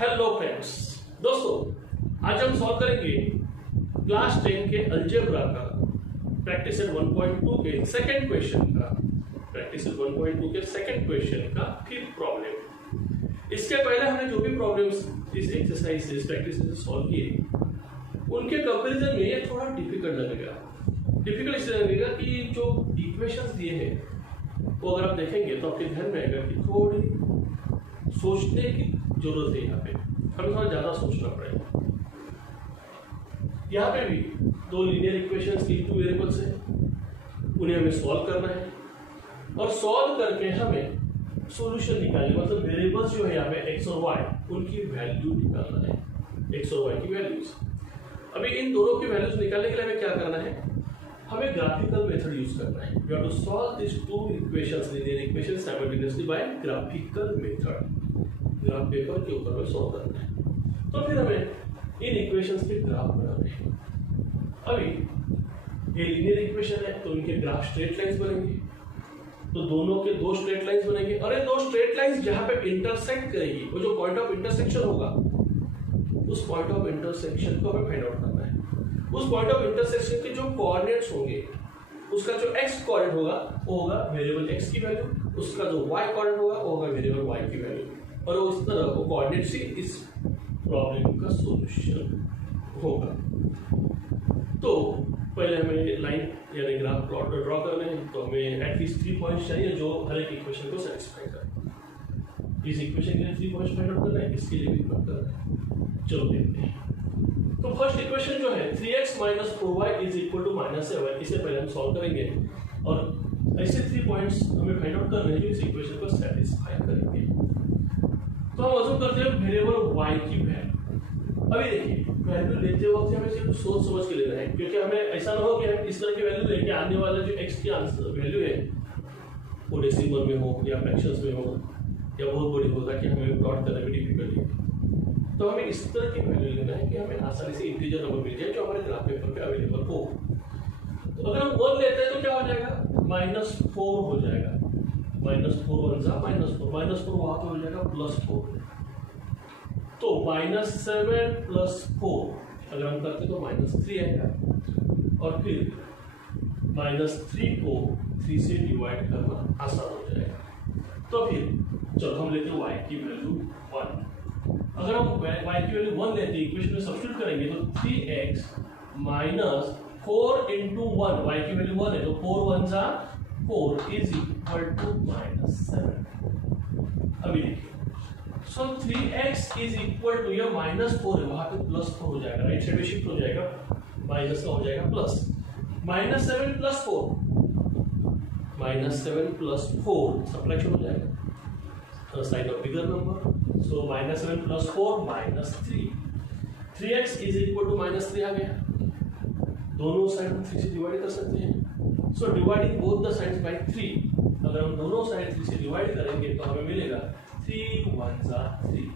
Hello friends, दोस्तों आज हम सॉल्व करेंगे क्लास 10 के अलजेब्रा का प्रैक्टिस सेट 1.2 के सेकंड क्वेश्चन का फिफ्थ प्रॉब्लम। इसके पहले हमने जो भी प्रॉब्लम्स इस एक्सरसाइज से प्रैक्टिस से सॉल्व किए उनके कंपैरिजन में ये थोड़ा डिफिकल्ट लगेगा इसलिए लगेगा कि जो इक्वेशंस दिए हैं वो अगर आप देखेंगे तो आपके ध्यान में आएगा कि थोड़ी सोचने की जरूरत है। यहाँ पे हमें थोड़ा ज्यादा सोचना पड़ेगा। यहाँ पे भी दो लीनियर इक्वेशंस की टू वेरिएबल्स है, उन्हें हमें सॉल्व करना है और सॉल्व करके हमें सॉल्यूशन निकालना, मतलब वेरिएबल्स जो है यहाँ पे एक्स और वाई उनकी वैल्यू निकालना है, एक्स और वाई की वैल्यूज। अभी इन दोनों की वैल्यूज निकालने के लिए हमें क्या करना है, हमें ग्राफिकल मेथड यूज करना है। We have to solve this two equations, linear equations simultaneously by graphical method. Graph paper के ऊपर में सॉल्व करना है, तो फिर हमें इन इक्वेशंस के ग्राफ बनाने हैं। अभी ये लीनियर इक्वेशन है तो इनके ग्राफ स्ट्रेट लाइंस बनेंगे, तो दोनों के दो स्ट्रेट लाइंस बनेंगे और ये दो स्ट्रेट लाइंस जहां पे इंटरसेक्ट करेगी वो जो पॉइंट ऑफ इंटरसेक्शन होगा उस पॉइंट ऑफ इंटरसेक्शन को हमें फाइंड आउट करना है। उस पॉइंट ऑफ इंटरसेक्शन के जो कोऑर्डिनेट्स होंगे उसका जो x कोऑर्डिनेट होगा वो होगा वेरिएबल x की वैल्यू, उसका जो y कोऑर्डिनेट होगा वो होगा वेरिएबल y की वैल्यू, और उस तरह वो कोऑर्डिनेट से इस प्रॉब्लम का सॉल्यूशन होगा। तो पहले हमें लाइन यानी ग्राफ प्लॉट ड्रॉ करने हैं, तो हमें एटलीस्ट 3 पॉइंट्स चाहिए जो हर एक इक्वेशन को सेटिस्फाई करे। इस इक्वेशन के लिए 3 पॉइंट्स फाइंड आउट करना है, इसके लिए भी करना है। चलो देखते हैं। तो फर्स्ट इक्वेशन जो है 3x - 4y = -7, इसे पहले हम सॉल्व करेंगे और ऐसे 3 पॉइंट्स हमें फाइंड आउट करने हैं जो इस इक्वेशन को सेटिस्फाई करेंगे। तो हम अज्यूम करते हैं वेरिएबल y की वैल्यू। अभी देखिए वैल्यू लेते वक्त हमें सिर्फ सोच समझ के लेना है, क्योंकि हमें ऐसा ना हो कि हम इस तरह की वैल्यू लेके आने वाला जो x की आंसर वैल्यू है वो डेसिमल में हो या फ्रैक्शंस में हो या बहुत बड़ी हो ताकि हमें प्लॉट करने में डिफिकल्टी हो। तो हमें इस तरह की वैल्यू लेना है कि हमें आसानी से इंटीजर नंबर मिल जाए जो हमारे ग्राफ पेपर पे अवेलेबल हो। तो अगर हम 1 लेते हैं तो क्या हो जाएगा, -4 हो जाएगा। -4 1 -4 -4 वहां पे हो जाएगा +4। तो -7 + 4 अगर हम करते तो -3 आएगा और फिर -3 को 3 से डिवाइड करना आसान हो जाएगा। तो फिर चलो हम लेते हैं y की वैल्यू 1। अगर हम y की वैल्यू 1 लेते हैं, इक्वेशन में सब्स्टिट्यूट करेंगे तो 3x - 4 × 1, y की वैल्यू 1 है तो 4 1 4 = -7। अभी देखिए, सो 3x = ये -4 है, वहां पे +4 हो जाएगा, राइट साइड में शिफ्ट हो जाएगा, माइनस का हो जाएगा प्लस। -7 + 4 सब्ट्रैक्शन हो जाएगा, sign of bigger number. So -7 + 4 -3, 3x = -3 आ गया। दोनों साइड 3 से डिवाइड कर सकते हैं। So dividing both the sides by 3, अगर हम दोनों साइड 3 से डिवाइड करेंगे तो हमें मिलेगा 3 1 3।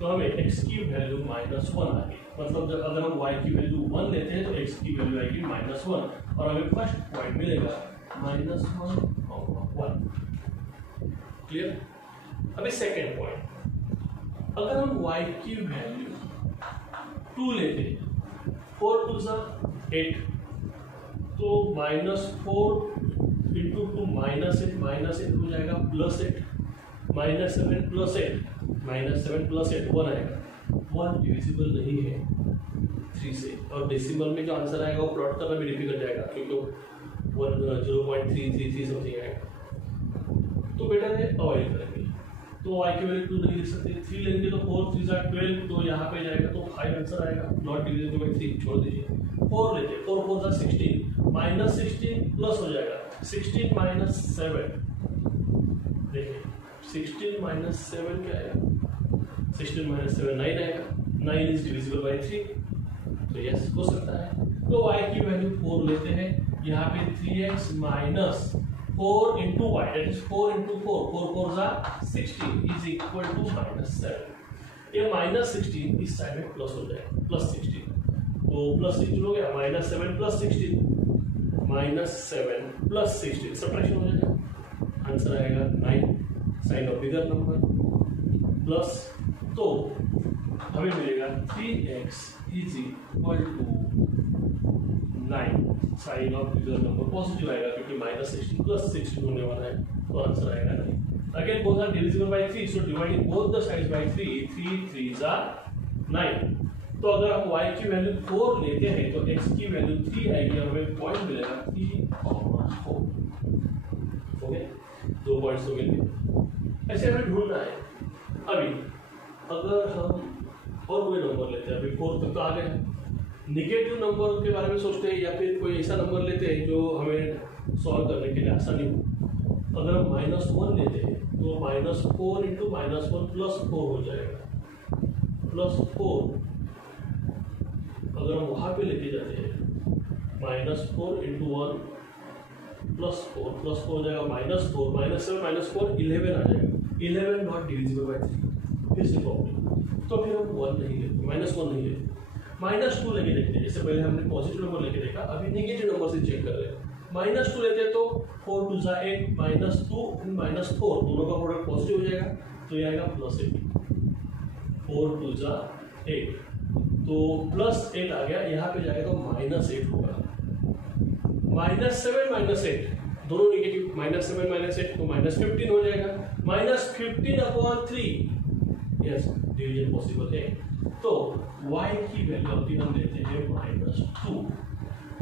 तो हमें x की वैल्यू -1 आ गई, मतलब जब अगर हम y की वैल्यू 1 लेते हैं तो x की वैल्यू आएगी -1 और हमें फर्स्ट पॉइंट मिलेगा -1 1। क्लियर? अभी सेकेंड पॉइंट, अगर हम y की वैल्यू 2 लेते हैं, 4 2 = 8, तो -4 × 2 -8 हो जाएगा +8, -7 + 8 1 आएगा। 1 डिविजिबल नहीं है 3 से, और डेसिमल में जो आंसर आएगा वो प्लॉट करना भी डिफिकल्ट जाएगा क्योंकि 0.333 समथिंग आएगा। तो बेटर है अवॉइड करेंगे। तो y की वैल्यू 2 नहीं लिख सकते, 3 लेंगे तो 4 3 = 12, तो यहाँ पे जाएगा तो 5 आंसर आएगा, नॉट डिविजिबल बाय 3, छोड़ दीजिए। 4 लेते, 4 4 = 16, -16 प्लस हो जाएगा 16 - 7। देखिए 16 - 7 क्या आएगा, 16 - 7 9 आएगा, 9 इज डिविजिबल बाय 3, तो यस हो सकता है। तो y की वैल्यू 4 लेते हैं, यहाँ पे 3x - 4 × y, that is 4 × 4, 4 4 = 16 = -7। ये -16 इस साइड में प्लस हो जाएगा, +16, तो +16 हो गया, -7 + 16 सब्ट्रैक्शन हो जाएगा, आंसर आएगा 9, sign of bigger number plus तो हमें मिलेगा 3x is equal to 9। Sign of bigger number positive आएगा क्योंकि -16 + 16 होने वाला है, तो आंसर आएगा 9। Again both are divisible by 3, so dividing both the sides by 3, 3 3s are 9। तो अगर हम y की वैल्यू 4 लेते हैं तो x की वैल्यू 3 आएगी और हमें पॉइंट मिलेगा 3,4। ओके, 2 पॉइंट्स तो मिल गए। ऐसे हमें ढूंढना है। अभी अगर हम और कोई नंबर लेते हैं, अभी 4 तक तो आ गए, निगेटिव नंबर के बारे में सोचते हैं या फिर कोई ऐसा नंबर लेते हैं जो हमें सॉल्व करने के लिए आसानी हो। अगर हम -1 लेते हैं तो -4 × -1 +4 हो जाएगा, +4। अगर हम वहाँ पे लेके जाते हैं -4 × 1 +4 +4 हो जाएगा -4 -7 -4 11 आ जाएगा। 11 नॉट डिविजिबल बाय 3। फिर से प्रॉब्लम, तो फिर हम 1 नहीं लेते, -1 नहीं लेते, -2 लेके देखते हैं। जैसे पहले हमने पॉजिटिव नंबर लेके देखा, अभी नेगेटिव नंबर से चेक कर रहे हैं। -2 लेते हैं तो 4 2 8 -2 -4 दोनों का प्रोडक्ट पॉजिटिव हो जाएगा, तो ये आएगा +8। 4 2 8 तो +8 आ गया, यहाँ पे जाएगा तो -8 होगा। -7 -8 दोनों नेगेटिव, -7 -8 तो -15 हो जाएगा। -15/3 यस, डिवीजन पॉसिबल है। तो y की वैल्यू अभी हम लेते हैं -2,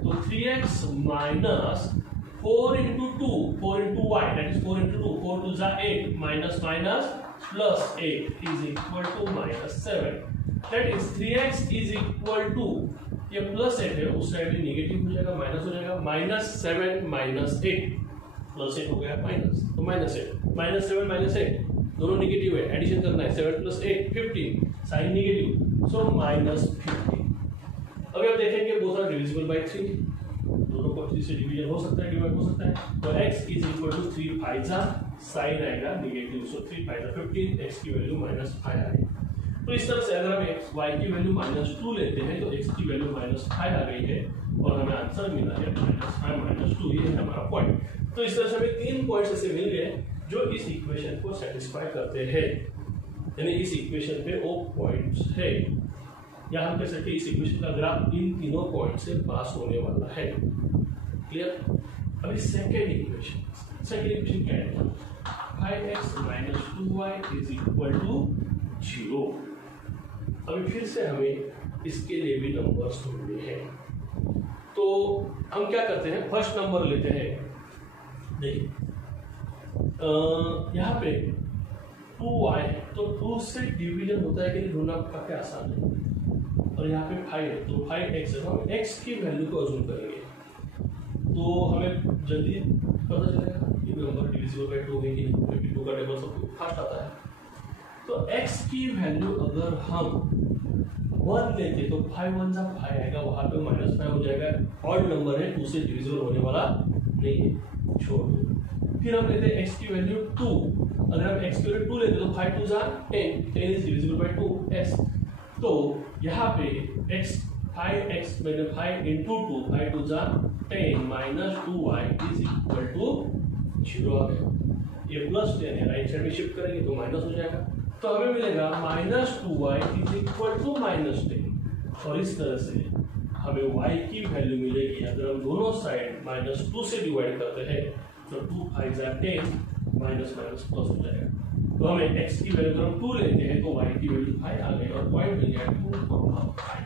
तो 3x -4 × 2 4 × y, that is 4 × 2 4 2 8 -8 is equal to -7, that is 3x is equal to, ये +8 है, उस साइड भी नेगेटिव हो जाएगा, माइनस हो जाएगा, -7 -8 +8 हो गया माइनस, तो -8 -7 -8 दोनों नेगेटिव है, एडिशन करना है। 7 + 8 15, साइन नेगेटिव, सो -15। अगर आप देखेंगे बोथ आर डिविजिबल बाय 3, दोनों को 3 से डिवीजन हो सकता है, डिवाइड हो सकता है। तो x is equal to 3 5 sign आएगा नेगेटिव, सो 3 5 15, x की वैल्यू -5 आएगी। तो इस तरह से अगर हम y की वैल्यू -2 लेते हैं तो x की वैल्यू -5 आ गई है और हमें आंसर मिला है -5 -2, ये है हमारा पॉइंट। तो इस तरह से हमें 3 पॉइंट्स ऐसे मिल गए जो इस इक्वेशन को सेटिस्फाई करते हैं, यानी इस इक्वेशन पे वो पॉइंट्स है, या हम कह सकते हैं इस इक्वेशन का ग्राफ इन तीनों पॉइंट से पास होने वाला है। क्लियर? अभी सेकेंड इक्वेशन क्या है? 5x - 2y is equal to 0। अभी फिर से हमें इसके लिए भी नंबर्स ढूंढने हैं, तो हम क्या करते हैं, फर्स्ट नंबर लेते हैं। देखिए यहाँ पे 2y, तो 2 से डिवीजन होता है कि नहीं ढूंढना काफी आसान है। और यहाँ पे 5 है, तो 5x है, तो हम x की वैल्यू को अज्यूम करेंगे तो हमें जल्दी पता चलेगा कि नंबर डिविजिबल बाय 2 है कि नहीं, क्योंकि 2 का टेबल सब फास्ट आता है। तो x की वैल्यू अगर हम 1 लेते तो 5 1 5 आएगा, वहां पे -5 हो जाएगा। ऑड नंबर है, 2 से डिविजिबल होने वाला नहीं है, छोड़ दो। फिर हम लेते हैं x की वैल्यू 2, अगर हम x की वैल्यू 2 लेते तो 5 2 10 10 इज डिविजिबल बाय 2x। तो यहाँ पे x 5x मैंने 5 × 2 5 2 10 -2y इज इक्वल टू 0 आ गया। ये +10 है, राइट साइड में शिफ्ट करेंगे तो माइनस हो जाएगा, तो हमें मिलेगा -2y इज इक्वल टू -10। और इस तरह से हमें y की वैल्यू मिलेगी, अगर हम दोनों साइड -2 से डिवाइड करते हैं तो 2 5 10 माइनस प्लस हो जाएगा। तो हमें x की वैल्यू हम 2 लेते हैं तो y की वैल्यू 5 आ गई और पॉइंट मिल गया 2.5।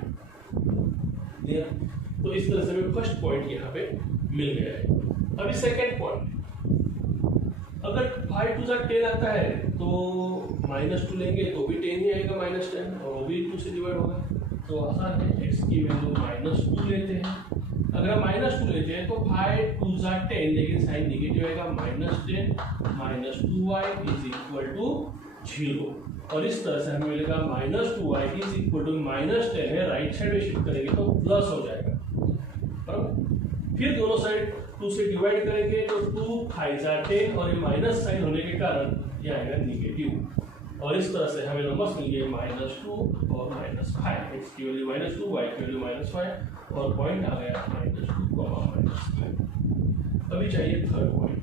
तो इस तरह से हमें फर्स्ट पॉइंट यहाँ पे मिल गया है। अभी सेकंड पॉइंट, अगर 5 2 10 आता है तो -2 लेंगे तो भी 10 ही आएगा, -10, और वो भी 2 से डिवाइड होगा, तो आसान है। x की वैल्यू -2 लेते हैं, अगर हम -2 लेते हैं तो 5 2 10, लेकिन साइन नेगेटिव आएगा, -10 -2y इज इक्वल टू 0। और इस तरह से हमें मिलेगा -2y इज इक्वल टू -10 है, राइट साइड में शिफ्ट करेंगे तो प्लस हो जाएगा। फिर दोनों साइड 2 से डिवाइड करेंगे तो 2 5 10, और ये माइनस साइन होने के कारण ये आएगा नेगेटिव। और इस तरह से हमें नंबर्स मिल गए -2 और -5। x की वैल्यू -2, y की वैल्यू -5 और पॉइंट आ गया -2, -5। अभी चाहिए थर्ड पॉइंट।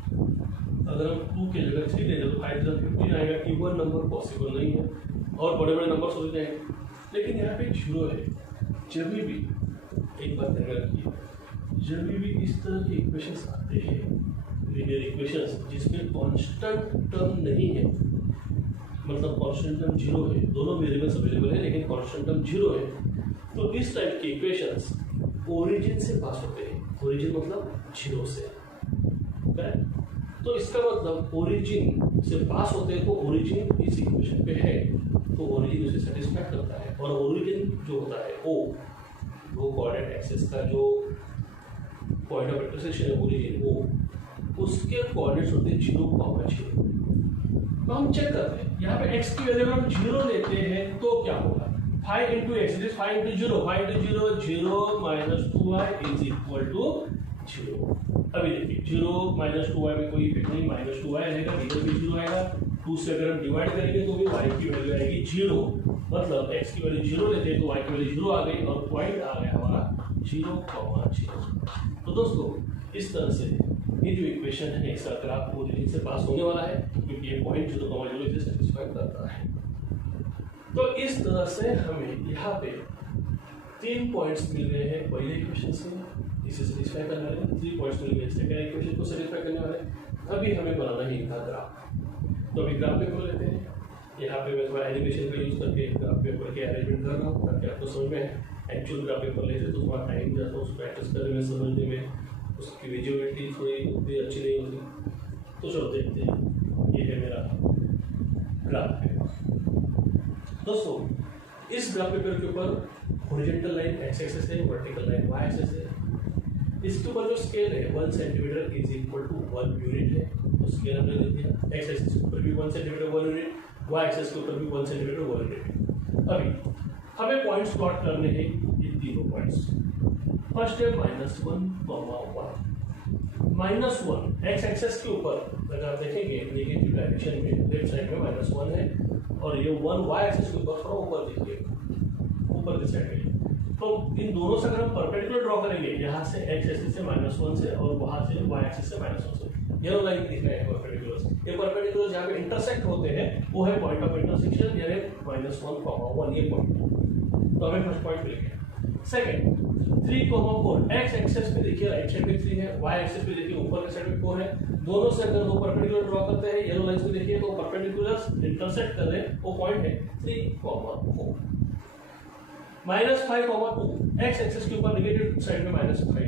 अगर हम 2 की जगह 3 ले लें तो 5 × 15 आएगा। इवन नंबर पॉसिबल नहीं है और बड़े बड़े नंबर्स हो जाएंगे, लेकिन यहाँ पे 0 है। जब भी एक बात ध्यान रखिए, जब भी इस तरह के इक्वेशंस आते हैं, लीनियर इक्वेशंस जिसमें कांस्टेंट टर्म नहीं है, मतलब कांस्टेंट टर्म 0 है, दोनों वेरिएबल्स अवेलेबल है लेकिन कांस्टेंट टर्म 0 है, तो इस टाइप के इक्वेशंस ओरिजिन से पास होते हैं। ओरिजिन मतलब 0 से, तो इसका मतलब ओरिजिन से पास होते हैं, तो ओरिजिन इस इक्वेशन पे है, तो ओरिजिन उसे सेटिस्फाई करता है। और ओरिजिन जो होता है वो कोऑर्डिनेट एक्सिस का जो पॉइंट ऑफ इंटरसेक्शन है ओरिजिन, वो उसके कोऑर्डिनेट्स होते हैं 0,0। तो हम चेक करते हैं, यहाँ पे x की वैल्यू हम 0 लेते हैं तो क्या होगा। 5 × x इज 5 × 0, 5 × 0 0 - 2y = 0। अभी देखिए 0 - 2y में कोई इफेक्ट नहीं, -2y रहेगा, इधर भी 0 आएगा। 2 से अगर हम डिवाइड करेंगे तो भी y की वैल्यू आएगी 0, मतलब x की वैल्यू 0 लेते हैं तो y की वैल्यू 0 आ गई और पॉइंट आ गया हमारा 0,0। तो दोस्तों इस तरह से ये जो इक्वेशन है इसका ग्राफ ओरिजिन से पास होने वाला है, क्योंकि ये पॉइंट 0,0 से सेटिस्फाई करता है। तो इस तरह से हमें यहाँ पे 3 पॉइंट्स मिल गए हैं पहले इक्वेशन से, इसे सेटिस्फाई करने वाले 3 पॉइंट्स मिल गए सेकंड इक्वेशन को सेटिस्फाई करने वाले। अभी हमें बनाना ही था ग्राफ, तो अभी ग्राफ पेपर लेते हैं। यहाँ पे मैं थोड़ा एनिमेशन का यूज़ करके ग्राफ पेपर के अरेंजमेंट कर रहा हूँ ताकि आपको समझ में एक्चुअल ग्राफ पेपर लेते तो थोड़ा टाइम जाता है उसको प्रैक्टिस करने में, समझने में, उसकी विजुअलिटी थोड़ी उतनी अच्छी नहीं होती। तो चलो देखते हैं, ये है मेरा ग्राफ पेपर। दोस्तों इस ग्राफ पेपर के ऊपर हॉरिजॉन्टल लाइन x एक्सिस है, वर्टिकल लाइन y एक्सिस है। इसके ऊपर जो स्केल है 1 सेंटीमीटर = 1 यूनिट है, तो स्केल हमने लिख दिया। x एक्सिस के ऊपर भी 1 सेंटीमीटर 1 यूनिट, y एक्सिस के ऊपर भी 1 सेंटीमीटर 1 यूनिट। अभी हमें पॉइंट्स प्लॉट करने हैं, ये तीनों पॉइंट्स। फर्स्ट है -1, -1 x एक्सिस के ऊपर अगर आप देखेंगे नेगेटिव डायरेक्शन में लेफ्ट साइड में -1 है, और ये 1 y एक्सिस के ऊपर थोड़ा ऊपर देखिए, ऊपर की साइड में। तो इन दोनों से अगर हम परपेंडिकुलर ड्रॉ करेंगे, यहाँ से x एक्सिस से -1 से और वहाँ से y एक्सिस से -1 से, येलो लाइन दिख रहा है परपेंडिकुलर्स। ये परपेंडिकुलर जहाँ पे इंटरसेक्ट होते हैं वो है पॉइंट ऑफ इंटरसेक्शन, यानी -1,1 ये पॉइंट। तो हमें फर्स्ट पॉइंट मिल गया। सेकंड 3,4 x एक्सिस पे देखिए राइट साइड में 3 है, y एक्सिस पे देखिए ऊपर के साइड में 4 है। दोनों से अगर दो परपेंडिकुलर ड्रॉ करते हैं, येलो लाइंस पे देखिए तो परपेंडिकुलर्स इंटरसेक्ट कर रहे हैं, वो पॉइंट है 3,4। -5,2 x एक्सिस के ऊपर नेगेटिव साइड में -5 है,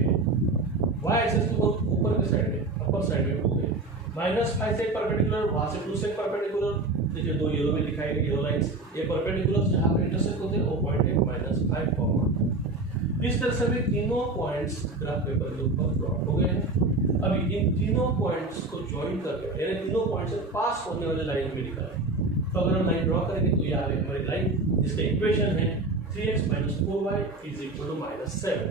y एक्सिस के ऊपर के साइड में अपर साइड में 2 है। -5 से परपेंडिकुलर, वहां से 2 से परपेंडिकुलर, देखिए दो येलो में दिखाई गई येलो लाइंस, ये परपेंडिकुलर्स जहां पे इंटरसेक्ट होते हैं वो पॉइंट है -5,2। इस तरह से भी तीनों पॉइंट्स ग्राफ पेपर के ऊपर प्लॉट हो गए हैं। अभी इन तीनों पॉइंट्स को ज्वाइन करके, यानी तीनों पॉइंट से पास होने वाले लाइन में लिखा है। तो अगर हम लाइन ड्रॉ करेंगे तो यहाँ पे हमारी लाइन जिसका इक्वेशन है 3x - 4y = -7।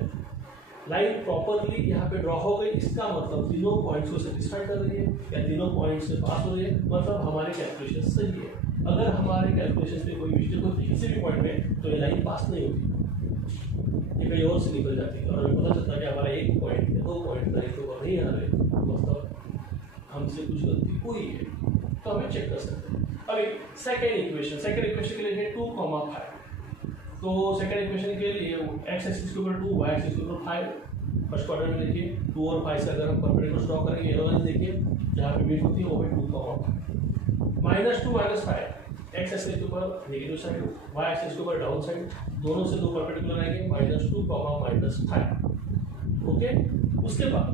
लाइन प्रॉपरली यहाँ पे ड्रॉ हो गई, इसका मतलब तीनों पॉइंट्स को सेटिस्फाई कर रही है या तीनों पॉइंट्स से पास हो रही है, मतलब हमारे कैलकुलेशन सही है। अगर हमारे कैलकुलेशन में कोई मिस्टेक होती है किसी भी पॉइंट में तो ये लाइन पास नहीं होती, ये कहीं और से निकल जाती है और हमें पता चलता है कि हमारा एक पॉइंट या 2 पॉइंट लाइन के ऊपर नहीं आ रहे, मतलब हमसे कुछ गलती हुई है, तो हमें चेक कर सकते हैं। अभी सेकेंड इक्वेशन के लिए है 2,5। तो सेकंड इक्वेशन के लिए x एक्सिस के ऊपर 2, y एक्सिस के ऊपर 5। फर्स्ट क्वाड्रेंट में देखिए 2 और 5 से अगर हम परपेंडिकुलर ड्रॉ करेंगे, येलो लाइन देखिए जहाँ पे मीट होती है वो है 2,5। -2 - 5 x एक्सिस के ऊपर नेगेटिव साइड, y एक्सिस के ऊपर डाउन साइड, दोनों से दो परपेंडिकुलर आएंगे -2, -5। ओके, उसके बाद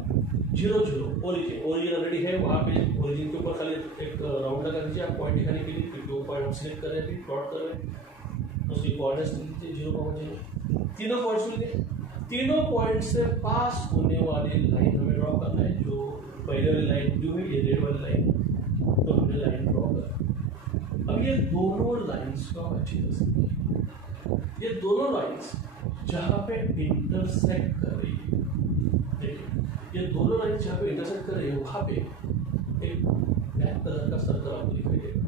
0 0 ओरिजिन ऑलरेडी है, वहाँ पे ओरिजिन के ऊपर खाली एक राउंड लगा दीजिए आप पॉइंट दिखाने के लिए, फिर 2 पॉइंट सिलेक्ट कर रहे हैं, फिर प्लॉट कर रहे हैं, उसकी कोऑर्डिनेट्स लीजिए 0,0। तीनों पॉइंट्स मिल गए। तीनों पॉइंट से पास होने वाली लाइन हमें ड्रॉ करना है, जो पहले वाली लाइन जो है ये रेड वाली लाइन, तो हमने लाइन ड्रॉ कर। अब ये दोनों लाइंस को आप अच्छी तरह से, ये दोनों लाइंस जहाँ पे इंटरसेक्ट कर रही है, देखिए ये दोनों लाइंस जहाँ पे इंटरसेक्ट कर रही है वहाँ पे एक ब्लैक कलर का सर्कल आपको दिखाई देगा।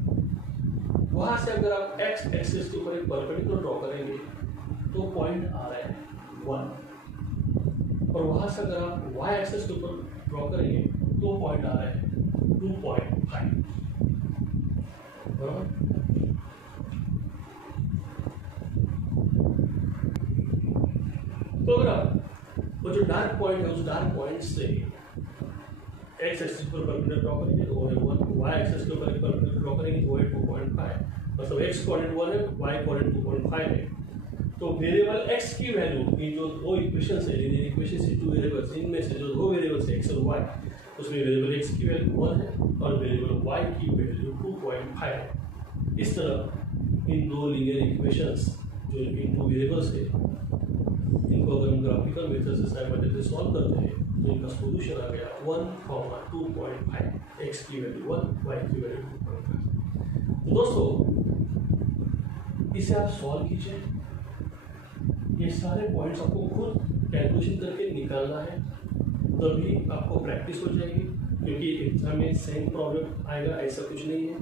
वहां से अगर आप एक्स एक्सिस के ऊपर एक परपेंडिकुलर ड्रॉ करेंगे तो पॉइंट आ रहा है 1, और वहां से अगर आप वाई एक्सिस के ऊपर ड्रॉ करेंगे तो पॉइंट आ रहा है 2.5, बराबर। तो अगर आप वो जो डार्क पॉइंट है उस डार्क पॉइंट से एक्स एक्सिस पर परपेंडिकुलर ड्रॉ करेंगे तो वो है 1, वाई एक्सिस के ऊपर परपेंडिकुलर ड्रॉ करेंगे तो वो है 2.5, मतलब एक्स कोऑर्डिनेट 1 है, वाई कोऑर्डिनेट 2.5 है। तो वेरिएबल x की वैल्यू, ये जो दो इक्वेशंस है, लीनियर इक्वेशन से टू वेरिएबल्स, इनमें से जो दो वेरिएबल्स है x और y, उसमें वेरिएबल x की वैल्यू 1 है और वेरिएबल y की वैल्यू 2.5 है। इस तरह इन दो लीनियर इक्वेशंस जो इन टू वेरिएबल्स है, इनको अगर हम ग्राफिकल मेथड से साइमल्टेनियसली सॉल्व करते हैं तो इनका सॉल्यूशन आ गया 1, 2.5, x की वैल्यू 1, y की वैल्यू 2.5। तो दोस्तों इसे आप सॉल्व कीजिए, ये सारे पॉइंट्स आपको खुद कैलकुलेशन करके निकालना है, तभी आपको प्रैक्टिस हो जाएगी, क्योंकि एग्जाम में सेम प्रॉब्लम आएगा ऐसा कुछ नहीं है।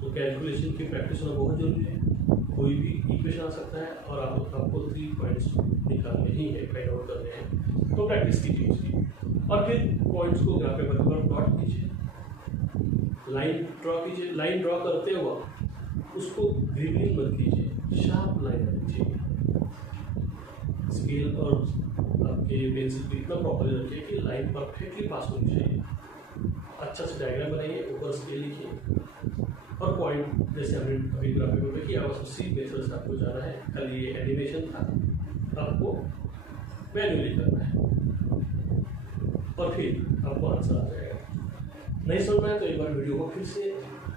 तो कैलकुलेशन की प्रैक्टिस होना बहुत जरूरी है। कोई भी इक्वेशन आ सकता है और आपको 3 पॉइंट्स निकालने ही है, फाइंड आउट करने हैं, तो प्रैक्टिस कीजिए उसकी। और फिर पॉइंट्स को ग्राफिकल मेथड पर प्लॉट कीजिए, लाइन ड्रॉ कीजिए। लाइन ड्रॉ करते वक्त उसको ग्रिबलिंग मत कीजिए, शार्प लाइन रखिए, स्केल और आपके पेंसिल को इतना प्रॉपरली रखिए कि लाइन परफेक्टली पास होनी चाहिए। अच्छा से डायग्राम बनाइए, ऊपर स्केल लिखिए और पॉइंट जैसे हमने अभी ग्राफिकल में किया बस उसी मेथड से आपको जाना है। खाली ये एनिमेशन था, आपको मैन्युअली करना है और फिर आपको आंसर आ जाएगा। नहीं समझ में आए तो एक बार वीडियो को फिर से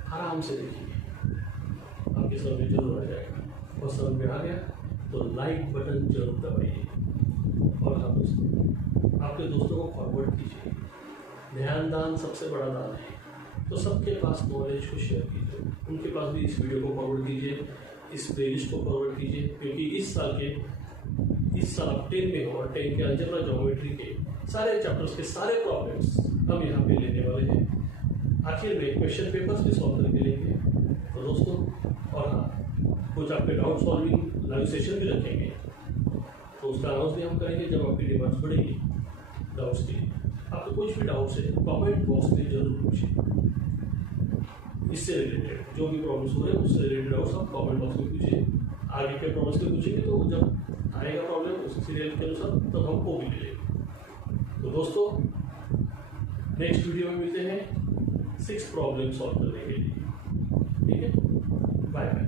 आराम से देखिए, आपके समझ में जरूर आ जाएगा। और समझ में आ गया तो लाइक बटन जरूर दबाइए और हाँ दोस्तों, आपके दोस्तों को फॉरवर्ड कीजिए। ध्यान दान सबसे बड़ा दान है, तो सबके पास नॉलेज को शेयर कीजिए, उनके पास भी इस वीडियो को फॉरवर्ड कीजिए, इस प्लेलिस्ट को फॉरवर्ड कीजिए, क्योंकि इस साल आप 10 में हो और 10 के अलजेब्रा ज्योमेट्री के सारे चैप्टर्स के सारे प्रॉब्लम्स हम यहाँ पे लेने वाले हैं। आखिर में क्वेश्चन पेपर्स भी सॉल्व करके लेंगे तो दोस्तों। और हाँ, कुछ आपके डाउट सॉल्विंग लाइव सेशन भी रखेंगे, तो उसका अनाउंस भी हम करेंगे जब आपकी डिमांड्स बढ़ेगी डाउट्स की। आपको कुछ भी डाउट्स है कमेंट बॉक्स में जरूर पूछिए, इससे रिलेटेड जो भी प्रॉब्लम्स हो रहे हैं उससे रिलेटेड डाउट्स आप कमेंट बॉक्स में पूछिए। आगे के प्रॉब्लम्स के पूछेंगे तो जब आएगा प्रॉब्लम उस सीरियल के अनुसार तब हमको भी मिलेगा। तो दोस्तों नेक्स्ट वीडियो में मिलते हैं 6 प्रॉब्लम सॉल्व करने के लिए, ठीक है। Bye bye.